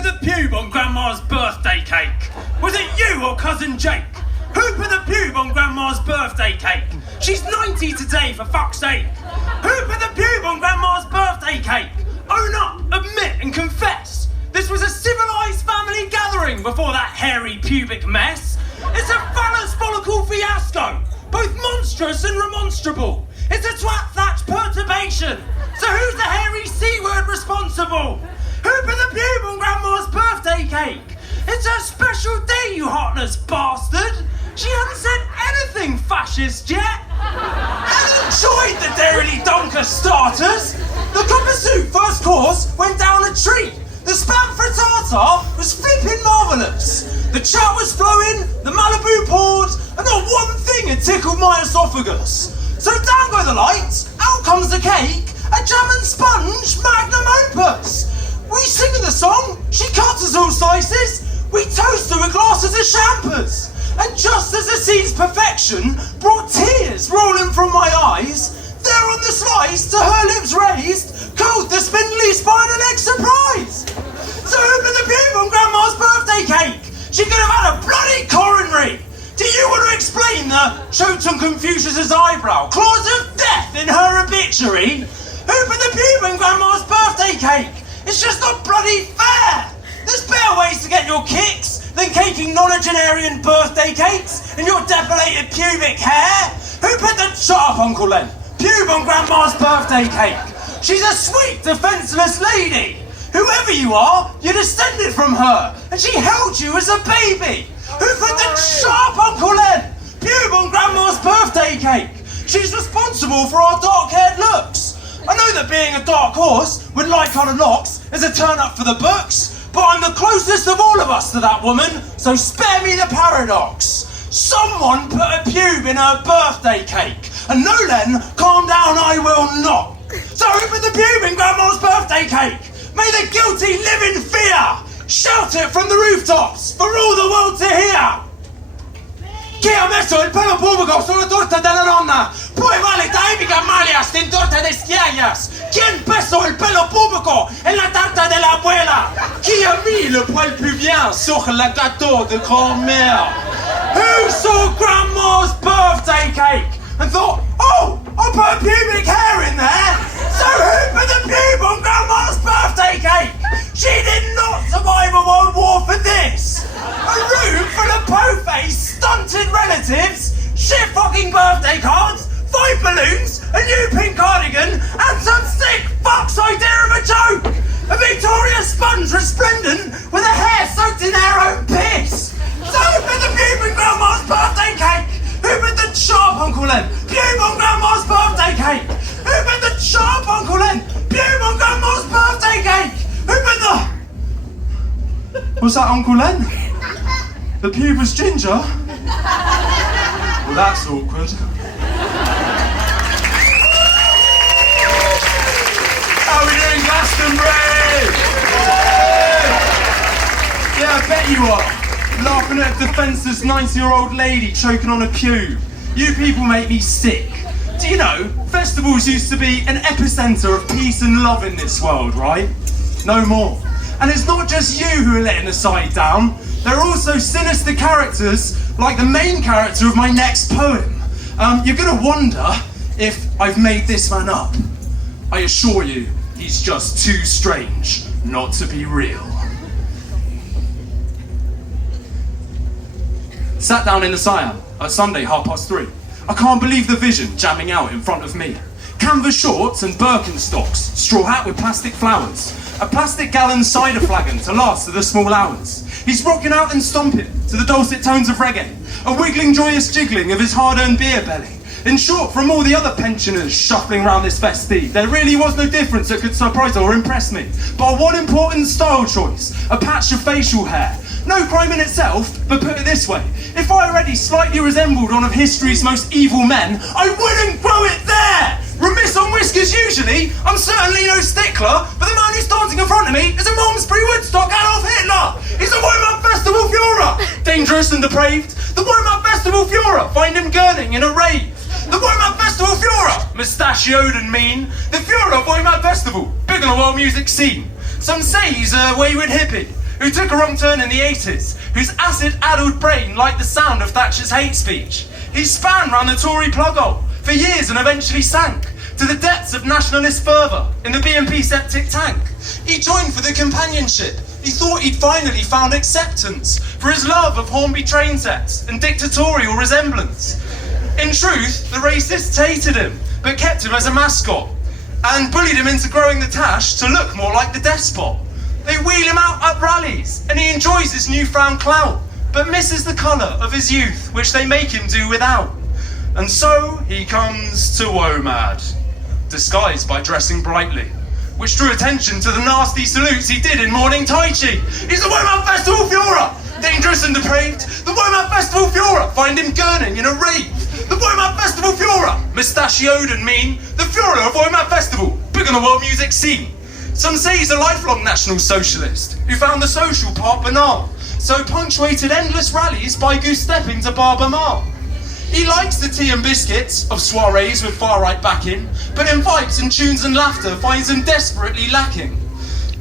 put the pube on Grandma's birthday cake? Was it you or Cousin Jake? Who put the pube on Grandma's birthday cake? She's 90 today, for fuck's sake. Who put the pube on Grandma's birthday cake? Own up, admit and confess. This was a civilised family gathering before that hairy pubic mess. It's a phallus follicle fiasco, both monstrous and remonstrable. It's a twat-thatch perturbation. So who's the hairy C-word responsible? Who put the pube on Grandma's birthday cake? It's her special day, you heartless bastard. She hasn't said anything fascist yet. I enjoyed the Dairy Donker starters. The copper soup first course went down a treat. The spam frittata was flipping marvellous. The chat was flowing, the Malibu poured, and not one thing had tickled my esophagus. So down go the lights, out comes the cake, a jam and sponge magnum opus. We singing the song, she cuts us all slices, we toast her with glasses of champers. And just as the scene's perfection brought tears rolling from my eyes, there on the slice, to her lips raised, cold the spindly spinal egg surprise. So open the pube on Grandma's birthday cake. She could have had a bloody coronary. Do you want to explain the choked on Confucius's eyebrow, claws of death in her obituary? Open the pube on Grandma's birthday cake. It's just not bloody fair. There's better ways to get your kicks than caking nonagenarian birthday cakes in your depilated pubic hair. Who put the... Shut up, Uncle Len. Pube on Grandma's birthday cake. She's a sweet, defenceless lady. Whoever you are, you're descended from her, and she held you as a baby. Who put the... Shut up, Uncle Len. Pube on Grandma's birthday cake. She's responsible for our dark-haired looks. I know that being a dark horse with light-coloured locks is a turn-up for the books, but I'm the closest of all of us to that woman, so spare me the paradox. Someone put a pube in her birthday cake, and no, Len, calm down, I will not. So open the pube in Grandma's birthday cake. May the guilty live in fear. Shout it from the rooftops for all the world to hear. Chi ha messo il pelo pubblico sulla torta della nonna? Poi vale mica malias in torta de schiaias. ¿Quién puso el pelo público en la tarta de la abuela? Qui a mis le poil pubien sur le gâteau de grand-mère? Who saw Grandma's birthday cake and thought, oh, I'll put a pubic hair in there? So who put the pube on Grandma's birthday cake? She did not survive a world war for this. A room full of po-faced, stunted relatives, shit-fucking birthday cards, 5 balloons, a new pink cardigan, and some sick fuck's idea of a joke! A Victoria sponge resplendent with her hair soaked in their own piss! So who put the pube in Grandma's birthday cake? Who put the sharp Uncle Len? Pube on Grandma's birthday cake! Who put the sharp Uncle Len? Pube on Grandma's birthday cake! Who put the... Was that Uncle Len? The pube was ginger? Well, that's awkward. How are we doing, Glastonbury? Yeah, I bet you are. Laughing at a defenceless 90-year-old lady choking on a pube. You people make me sick. Do you know, festivals used to be an epicentre of peace and love in this world, right? No more. And it's not just you who are letting the side down. There are also sinister characters, like the main character of my next poem. You're gonna wonder if I've made this man up. I assure you, he's just too strange not to be real. Sat down in the Siam at Sunday, 3:30. I can't believe the vision jamming out in front of me. Canvas shorts and Birkenstocks, straw hat with plastic flowers, a plastic gallon cider flagon to last to the small hours. He's rocking out and stomping to the dulcet tones of reggae, a wiggling joyous jiggling of his hard-earned beer belly. In short, from all the other pensioners shuffling round this festive, there really was no difference that could surprise or impress me. But one important style choice, a patch of facial hair. No crime in itself, but put it this way, if I already slightly resembled one of history's most evil men, I wouldn't grow it there! Remiss on whiskers usually, I'm certainly no stickler, but the man who's dancing in front of me is a Malmesbury Woodstock Adolf Hitler! He's a Weimar Festival Führer! Dangerous and depraved, the Weimar Festival Führer, find him gurning in a rave. The Weimar Festival Führer, mustachioed and mean, the Führer of Weimar Festival, big on the world music scene. Some say he's a wayward hippie, who took a wrong turn in the 80s, whose acid-addled brain liked the sound of Thatcher's hate speech. He span round the Tory plug hole for years and eventually sank to the depths of nationalist fervour in the BNP septic tank. He joined for the companionship. He thought he'd finally found acceptance for his love of Hornby train sets and dictatorial resemblance. In truth, the racists hated him, but kept him as a mascot and bullied him into growing the tash to look more like the despot. They wheel him out at rallies and he enjoys his newfound clout, but misses the colour of his youth, which they make him do without. And so he comes to WOMAD, disguised by dressing brightly, which drew attention to the nasty salutes he did in morning Tai Chi. He's the WOMAD Festival Führer, dangerous and depraved. The WOMAD Festival Führer, find him gurning in a rave. The WOMAD Festival Führer, mustachioed and mean, the Führer of WOMAD Festival, big on the world music scene. Some say he's a lifelong National Socialist who found the social part banal, so punctuated endless rallies by goose stepping to Barber Mar. He likes the tea and biscuits of soirees with far-right backing, but in vibes and tunes and laughter finds them desperately lacking.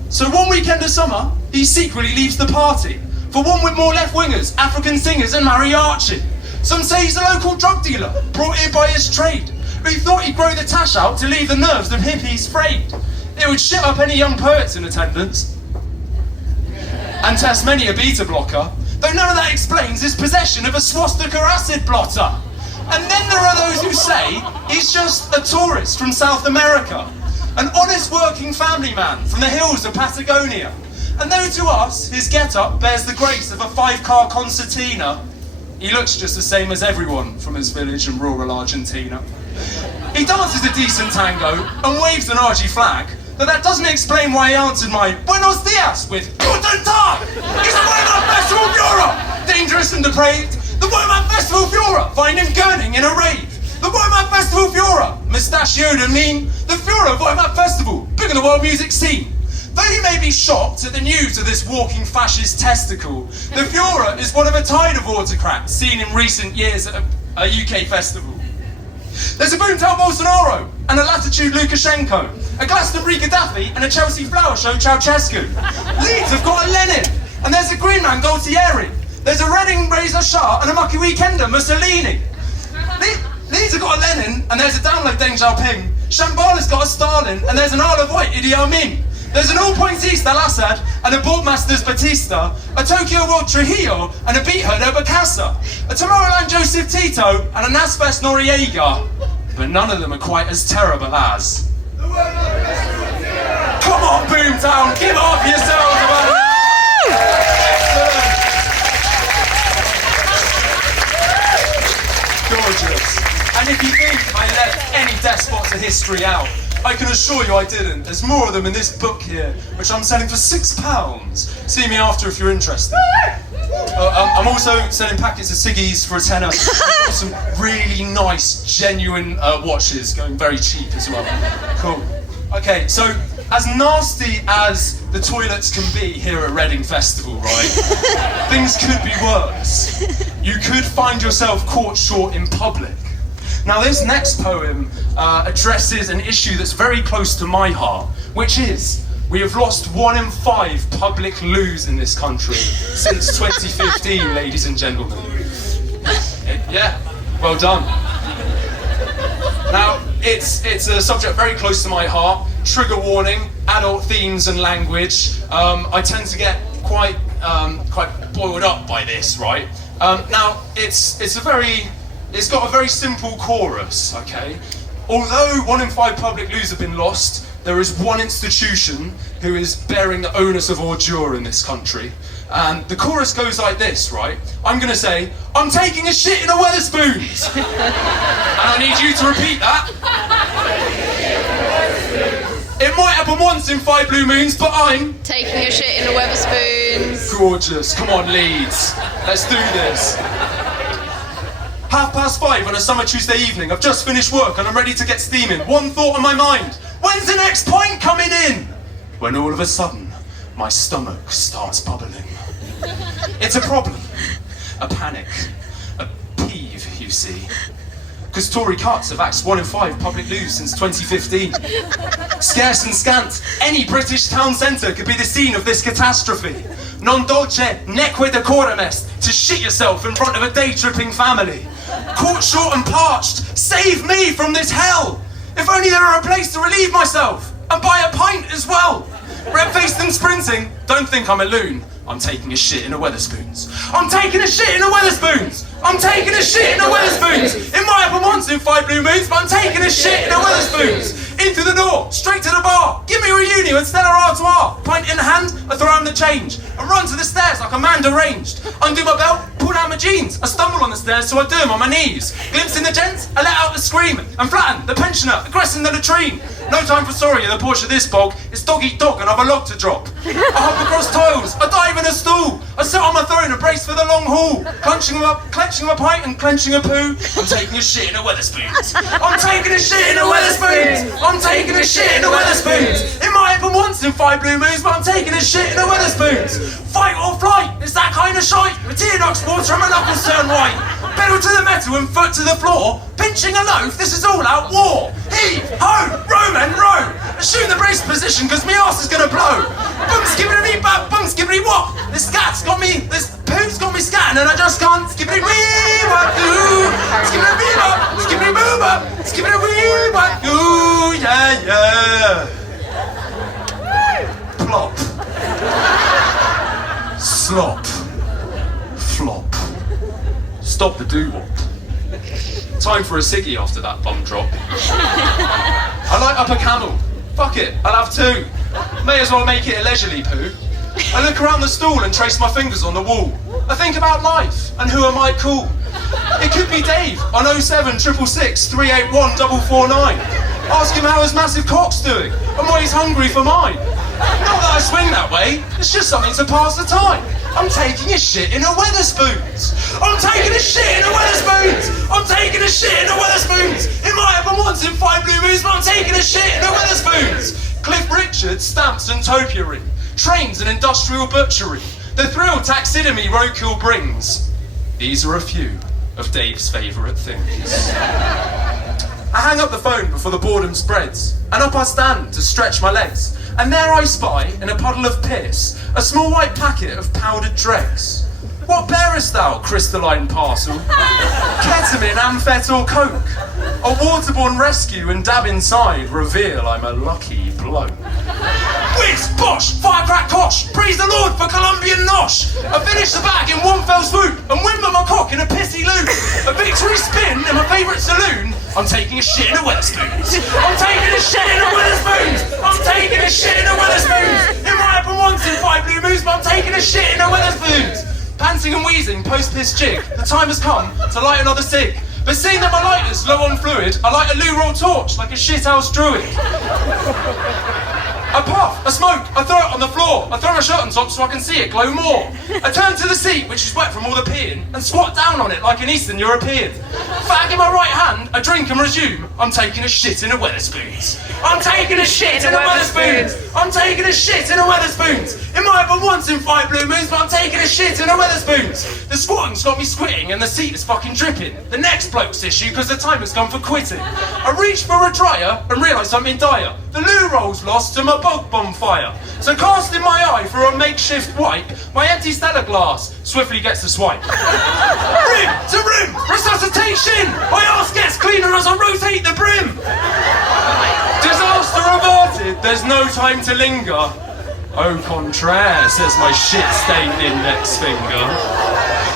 So one weekend of summer, he secretly leaves the party for one with more left-wingers, African singers and mariachi. Some say he's a local drug dealer, brought here by his trade, but he thought he'd grow the tash out to leave the nerves of hippies frayed. It would shit up any young poets in attendance and test many a beta blocker, though none of that explains his possession of a swastika acid blotter. And then there are those who say he's just a tourist from South America, an honest working family man from the hills of Patagonia. And though to us his get-up bears the grace of a 5-car concertina, he looks just the same as everyone from his village in rural Argentina. He dances a decent tango and waves an RG flag, but that doesn't explain why he answered my Buenos Dias with Guten Tag! He's the WOMAD Festival Führer! Dangerous and depraved. The WOMAD Festival Führer! Find him gurning in a rave. The WOMAD Festival Führer! Mustachioed and mean. The Führer of WOMAD Festival, big in the world music scene. Though you may be shocked at the news of this walking fascist testicle, the Führer is one of a tide of autocrats seen in recent years at a UK festival. There's a Boomtown Bolsonaro and a Latitude Lukashenko, a Glastonbury Gaddafi and a Chelsea Flower Show Ceausescu. Leeds have got a Lenin, and there's a Green Man Gualtieri. There's a Reading Reza Shah and a Mucky Weekender Mussolini. Leeds have got a Lenin, and there's a download Deng Xiaoping. Shambala's got a Stalin, and there's an Isle of Wight Idi Amin. There's an all-points-east Al-Assad and a Boardmasters Batista, a Tokyo World Trujillo and a Beat Hood Bokassa, a Tomorrowland Joseph Tito and a Nasfest Noriega, but none of them are quite as terrible as... Come on, Boomtown, give it up yourselves, man! Gorgeous. And if you think I left any despots of history out, I can assure you I didn't. There's more of them in this book here, which I'm selling for £6. See me after if you're interested. I'm also selling packets of ciggies for a tenner. I've got some really nice, genuine watches, going very cheap as well. Cool. Okay, so as nasty as the toilets can be here at Reading Festival, right? Things could be worse. You could find yourself caught short in public. Now this next poem addresses an issue that's very close to my heart, which is, we have lost 1 in 5 public loos in this country since 2015, ladies and gentlemen. Yeah, well done. Now, it's a subject very close to my heart. Trigger warning, adult themes and language. I tend to get quite boiled up by this, right? Now, it's got a very simple chorus, okay? Although 1 in 5 public loos have been lost, there is one institution who is bearing the onus of ordure in this country. And the chorus goes like this, right? I'm gonna say, I'm taking a shit in a Wetherspoons. And I need you to repeat that. It might happen once in 5 blue moons, but I'm taking a shit in a Wetherspoons. Gorgeous, come on Leeds, let's do this. 5:30 on a summer Tuesday evening. I've just finished work and I'm ready to get steaming. One thought on my mind, when's the next pint coming in? When all of a sudden, my stomach starts bubbling. It's a problem, a panic, a peeve, you see. because Tory cuts have axed 1 in 5 public loo since 2015. Scarce and scant, any British town centre could be the scene of this catastrophe. Non dolce, neque decorum est, to shit yourself in front of a day-tripping family. Caught short and parched, save me from this hell! If only there were a place to relieve myself, and buy a pint as well. Red-faced and sprinting, don't think I'm a loon. I'm taking a shit in a Wetherspoons. I'm taking a shit in a Wetherspoons. I'm taking a shit in a Wetherspoons. It might happen once in 5 blue moons, but I'm taking a shit in a Wetherspoons. In through the door, straight to the bar. Give me a reunion and Stella Artois. Pint in hand, I throw him the change. And run to the stairs like a man deranged. Undo my belt, pull down my jeans. I stumble on the stairs, so I do them on my knees. Glimpsing the gents, I let out a scream. And flatten the pensioner, aggressing the latrine. No time for sorry in the Porsche of this bog. It's dog eat dog and I've a log to drop. I hop across tiles, I dive in a stool. I sit on my throne and brace for the long haul. Clenching a pint and clenching a poo. I'm taking a shit in a Wetherspoons. I'm taking a shit in a Wetherspoons. I'm taking a shit in a Wetherspoons. It might happen once in 5 blue moons, but I'm taking a shit in a Wetherspoons. Fight or flight, it's that kind of shite. With tear ducts water and my knuckles turn white. Pedal to the metal and foot to the floor. Pinching a loaf, this is all out war. Heave, ho, Roman, row. Assume the brace position, cause my arse is gonna blow. Bum skibbity bap, bum skibbity wop. This poo's got me scatting and I just can't skibbity wee wop doo. Skibbity wee bop, skibbity boo bop, skibbity wee wop doo, yeah, yeah. Plop. Slop. Flop. Stop the doo-wop. Time for a ciggy after that bum drop. I light up a camel. Fuck it, I'll have 2. May as well make it a leisurely poo. I look around the stool and trace my fingers on the wall. I think about life and who I might call. It could be Dave on 07 666 381 449. Ask him how his massive cock's doing and why he's hungry for mine. Not that I swing that way, it's just something to pass the time. I'm taking a shit in a Wetherspoons. I'm taking a shit in a Wetherspoons. I'm taking a shit in a Wetherspoons. It might happen once in 5 blue moons, but I'm taking a shit in a Wetherspoons. Cliff Richard stamps and topiary, trains and industrial butchery. The thrill taxidermy roadkill brings. These are a few of Dave's favourite things. I hang up the phone before the boredom spreads, and up I stand to stretch my legs. And there I spy, in a puddle of piss, a small white packet of powdered dregs. What bearest thou, crystalline parcel? Ketamine, amphet or coke? A waterborne rescue and dab inside reveal I'm a lucky bloke. Whiz, bosh, firecrack kosh, praise the Lord for Colombian nosh. I finish the bag in one fell swoop and whimper my cock in a pissy loop. A victory spin in my favourite saloon. I'm taking a shit in a Wetherspoons. I'm taking a shit in a Wetherspoons. I'm taking a shit in a Wetherspoons. It might happen once in 5 blue moons, but I'm taking a shit in a Wetherspoons. Panting and wheezing, post-piss jig. The time has come to light another cig. But seeing that my lighter's low on fluid, I light a loo roll torch like a shithouse druid. I puff, I smoke, I throw it on the floor. I throw my shirt on top so I can see it glow more. I turn to the seat, which is wet from all the peeing, and squat down on it like an Eastern European. Fag in my right hand, I drink and resume. I'm taking a shit in a Wetherspoons. I'm taking a shit in a Wetherspoons. I'm taking a shit in a Wetherspoons. It might happen once in 5 blue moons, but I'm taking a shit in a Wetherspoons. The squatting's got me squitting and the seat is fucking dripping. The next bloke's issue, cause the time has come for quitting. I reach for a dryer and realise I'm in dire. The loo roll's lost to my bog bonfire. So casting my eye for a makeshift wipe, my empty Stella glass swiftly gets a swipe. Rim to rim, resuscitation! I ask gets cleaner as I rotate the brim. Disaster averted, there's no time to linger. Au contraire, says my shit-stained index finger.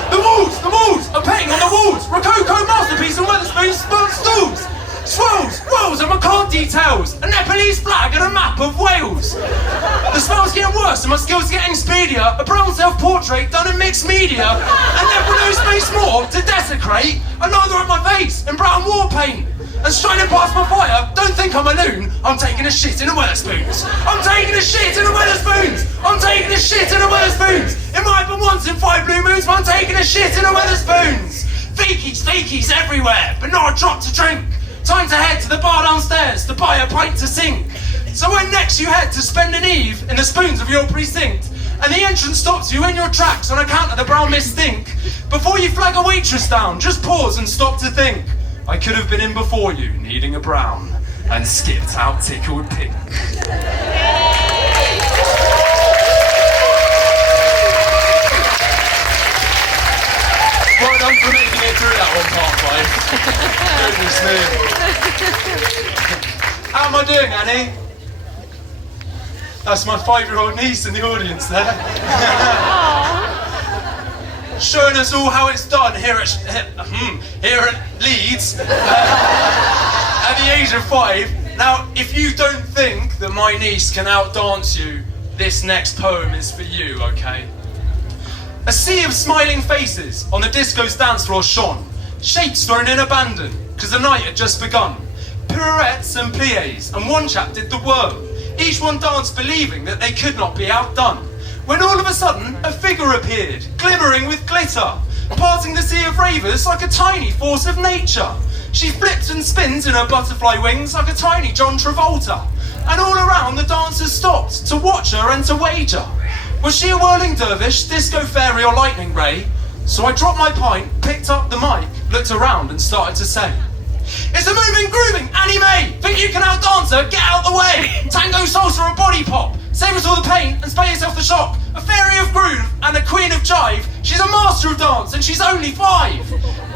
The walls, I'm petting on the walls. Rococo masterpiece and Wetherspoons stools. Swirls, whirls and macabre details. A Nepalese flag and a map of Wales. The spell's getting worse and my skills getting speedier. A brown self-portrait done in mixed media. And never no space more to desecrate. Another on my face in brown war paint. And striding past my fire, don't think I'm a loon. I'm taking a shit in a Wetherspoons. I'm taking a shit in a Wetherspoons. I'm taking a shit in a Wetherspoons. It might happen once in 5 blue moons, but I'm taking a shit in a Wetherspoons. Fakies everywhere, but not a drop to drink. Time to head to the bar downstairs to buy a pint to sink. So when next you head to spend an eve in the spoons of your precinct, and the entrance stops you in your tracks on account of the brown mist stink, before you flag a waitress down, just pause and stop to think. I could have been in before you, needing a brown, and skipped out tickled pink. Well done for making it through that one, Part 5. Goodness me. How am I doing, Annie? That's my 5-year-old niece in the audience there. Showing us all how it's done here at Leeds at the age of 5. Now, if you don't think that my niece can outdance you, this next poem is for you, okay? A sea of smiling faces on the disco's dance floor shone, shapes thrown in abandon, because the night had just begun. Pirouettes and pliés, and one chap did the worm. Each one danced believing that they could not be outdone. When all of a sudden, a figure appeared, glimmering with glitter, parting the sea of ravers like a tiny force of nature. She flips and spins in her butterfly wings like a tiny John Travolta. And all around the dancers stopped to watch her and to wager. Was she a whirling dervish, disco fairy or lightning ray? So I dropped my pint, picked up the mic, looked around and started to say, it's a moving, grooving Annie Mae. Think you can outdance her? Get out the way. Tango, salsa or body pop. Save us all the pain and spare yourself the shock. A fairy of groove and a queen of jive. She's a master of dance and she's only 5.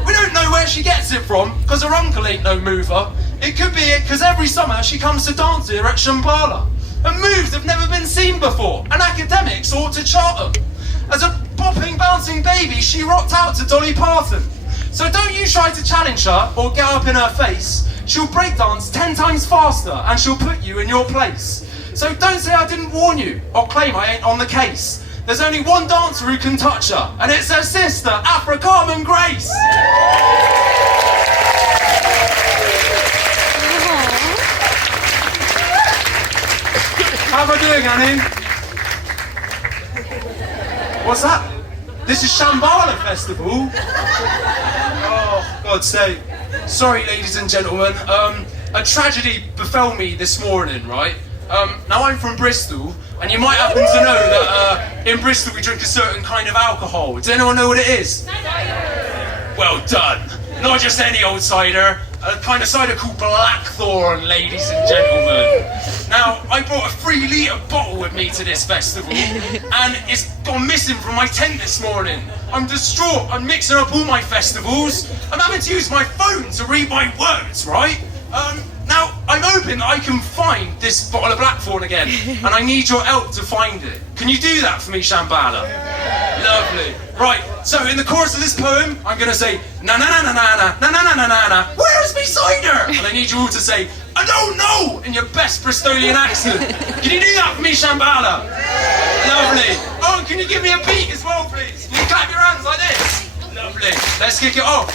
We don't know where she gets it from, cause her uncle ain't no mover. It could be it cause every summer she comes to dance here at Shambala. And moves have never been seen before, and academics ought to chart them. As a bopping, bouncing baby, she rocked out to Dolly Parton. So don't you try to challenge her or get up in her face. She'll breakdance 10 times faster and she'll put you in your place. So don't say I didn't warn you or claim I ain't on the case. There's only one dancer who can touch her, and it's her sister, Afra Carmen Grace. How am I doing, Annie? What's that? This is Shambala Festival. Oh, God's sake. Sorry, ladies and gentlemen. A tragedy befell me this morning, right? Now I'm from Bristol, and you might happen to know that in Bristol we drink a certain kind of alcohol. Does anyone know what it is? Cider. Well done. Not just any old cider. A kind of cider called Blackthorn, ladies and gentlemen. Now, I brought a 3-litre bottle with me to this festival, and it's gone missing from my tent this morning. I'm distraught. I'm mixing up all my festivals. I'm having to use my phone to read my words, right? Now, I'm hoping that I can find this bottle of Blackthorn again, and I need your help to find it. Can you do that for me, Shambala? Lovely. Right, so in the course of this poem, I'm going to say, na-na-na-na-na-na, na-na-na-na-na-na, where's me cider? And I need you all to say, I don't know, in your best Bristolian accent. Can you do that for me, Shambala? Lovely. Oh, and can you give me a beat as well, please? Can you clap your hands like this? Lovely. Let's kick it off.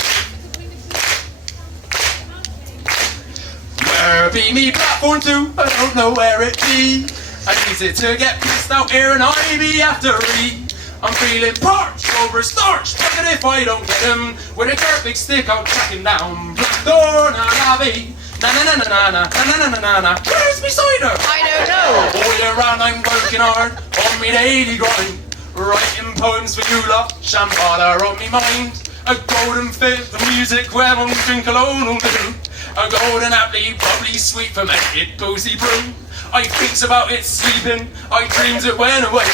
Where be me platform 2? I don't know where it be. I need it to get pissed out here and I be after E. I'm feeling parched over starch, fucking if I don't get him. With a dirt big stick I'll track him down. Blackthorn, I'll be. Na-na-na-na-na-na, na-na-na-na-na. Where's me cider? I don't know. All year round I'm working hard on me daily grind. Writing poems for you lot, Shambala on me mind. A golden fit for music where one drink alone will do. A golden aptly bubbly sweet fermented boozy brew. I thinks about it sleeping, I dreams it when awake.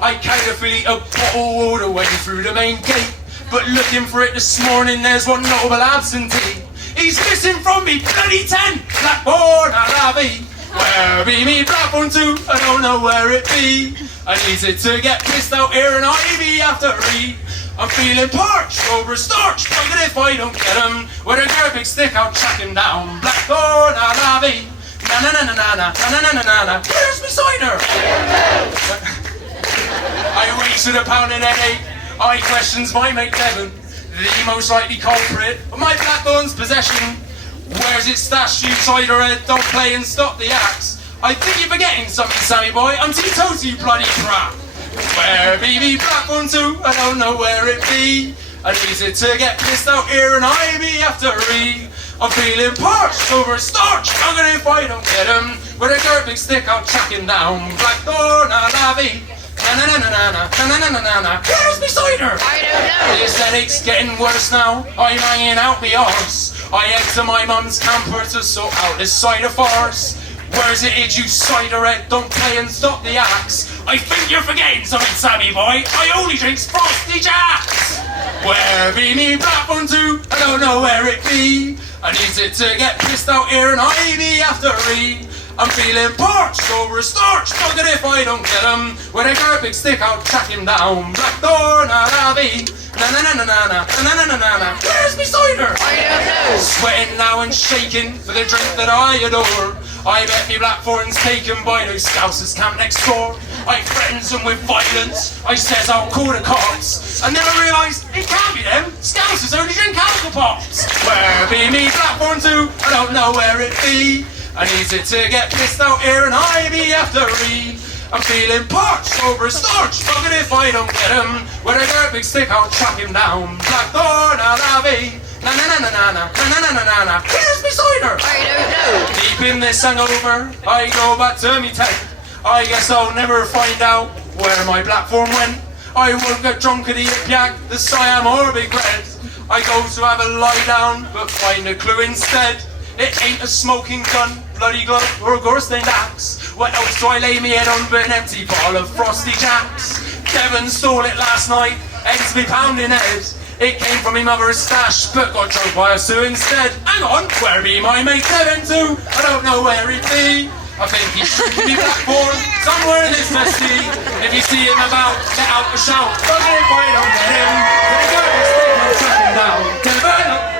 I carefully a bottle all the way through the main gate. But looking for it this morning, there's one notable absentee. He's missing from me bloody 10, Blackthorn, I'll be. Where be me Blackthorn 2? I don't know where it be. I need it to get pissed out here and I be after E. I'm feeling parched over starch, fucking if I don't get him. With a great big stick I'll track him down. Blackthorn, I'll be. Na-na-na-na-na-na, na-na-na-na-na. Where's me cider? I wasted a pound in headache. I questions my mate Devon, the most likely culprit of my Blackthorn's possession. Where's it stashed, you cider head? Don't play and stop the axe. I think you're forgetting something, Sammy boy. I'm teetotal, you bloody crap. Where be me Blackthorn 2? I don't know where it be. I need it to get pissed out here and I be after E. I'm feeling parched over starch, fucking if I don't get him. With a dirt big stick I'll track him down. Blackthorn, I'll be. Na-na-na-na-na, na-na-na-na-na. Where's me cider? I don't know. This headache's getting worse now. I'm hanging out me arse. I head to my mum's camper to sort out this cider farce. Where's it is, you cider head? Don't play and stop the axe. I think you're forgetting something, Sammy boy. I only drink Frosty Jacks. Where be me platform two? I don't know where it be. I need it to get pissed out here and I be after E. I'm feeling parched over a starch, bugger if I don't get him. With a great big stick I'll track him down. Black door, na-na-bee. Na-na-na-na-na-na-na-na-na-na. Where's me cider? I don't know. Sweating now and shaking for the drink that I adore. I bet me blackthorn's taken by those scousers camp next door. I threatens them with violence, I says I'll call the cops. And then I realised it can't be them, scousers only drink alcohol pops. Where be me blackthorn too? I don't know where it be. I need it to get pissed out here and I be after E. I'm feeling parched over a starch, bugger if I don't get him. With a great big stick I'll track him down. Blackthorn, na-na-bee. Na-na-na-na-na-na, na-na-na-na-na-na. Here's me cider! I don't know. Deep in this hangover, I go back to me tent. I guess I'll never find out where my platform went. I won't get drunk at the Yip-Yak, the Siam or Big Red. I go to have a lie down, but find a clue instead. It ain't a smoking gun, bloody glove, or a gore-stained axe. What else do I lay me head on but an empty bottle of Frosty Jacks? Devon stole it last night, eggs be pounding head. It came from me mother's stash, but got drunk by a Sue instead. Hang on, where be my mate Devon too? I don't know where he'd be. I think he should be blackborn, somewhere in this messy. If you see him about, let out a shout. But if I don't get him, then go and stick and track him down. Devon!